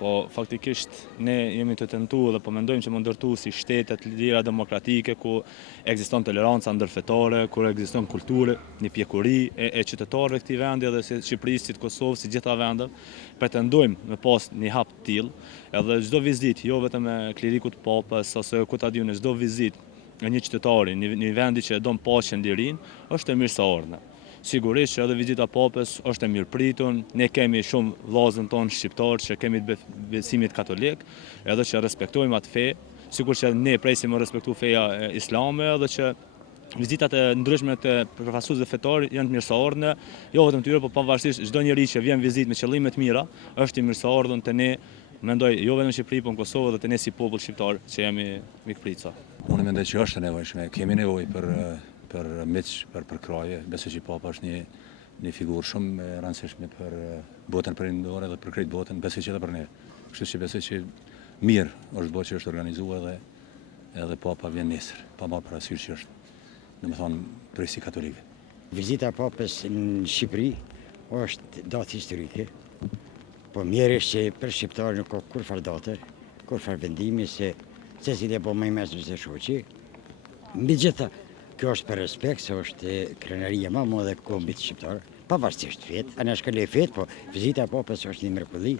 po faktikisht ne jemi të tentuar dhe po mendojmë që më ndërtu si shtetet lidera demokratike ku ekziston toleranca ndërfetare, ku ekziston kulturë, një pjekuri e qytetarëve këtij vendi edhe si Shqipërisë, si Kosovës, si gjitha vendet, pretendojmë me pas një hap të tillë, edhe çdo vizitë, jo vetëm me klirikut papës ose ku ta diun, çdo vizitë e një qytetari, një vendi që e don paqen, lirinë, është e mirëseardhme. Sigurisht që edhe vizita papës është e mirëpritur, ne kemi shumë vllazën tonë shqiptar që kemi besimit katolik, edhe që respektojmë atë fe, sikur që ne presim të respektu feja islame, edhe që vizitat e ndryshme të përfaqësuesve fetar janë të mirëseardhme, jo vetëm tyre, por pavarësisht çdo njeri që vjen vizitë me qëllime të mira, është i mirëseardhur te ne, mendoj jo vetëm në Shqipëri, por në Kosovë dhe te ne si popull shqiptar që jemi mikprica. Unë mendoj që është e nevojshme, kemi nevojë për miq, për përkraje, besoj që papa është një figurë shumë e rëndësishme për botën perëndimore dhe për krejt botën, besoj që edhe për ne. Kështu që besoj që mirë është bërë që është organizuar edhe papa vjen nesër, pa marrë parasysh që është, domethënë, presi katolike. Vizita papës në Shqipëri është datë historike, po mirë është që për shqiptarë nuk ka kurfar date, kurfar vendimi se secili e po më i mesur se shoqi. Megjithatë, kjo është për respekt, se është krenaria më e madhe e kombit shqiptar, pavarësisht fetë, anë shkallë e fetë, po vizita papës është një mrekulli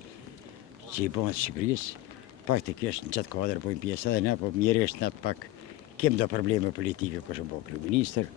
që i bëhet Shqipërisë. Faktikisht në çat kuadër bojmë pjesë edhe ne, po mirë është na pak kemi do probleme politike, kur është bërë kryeministër.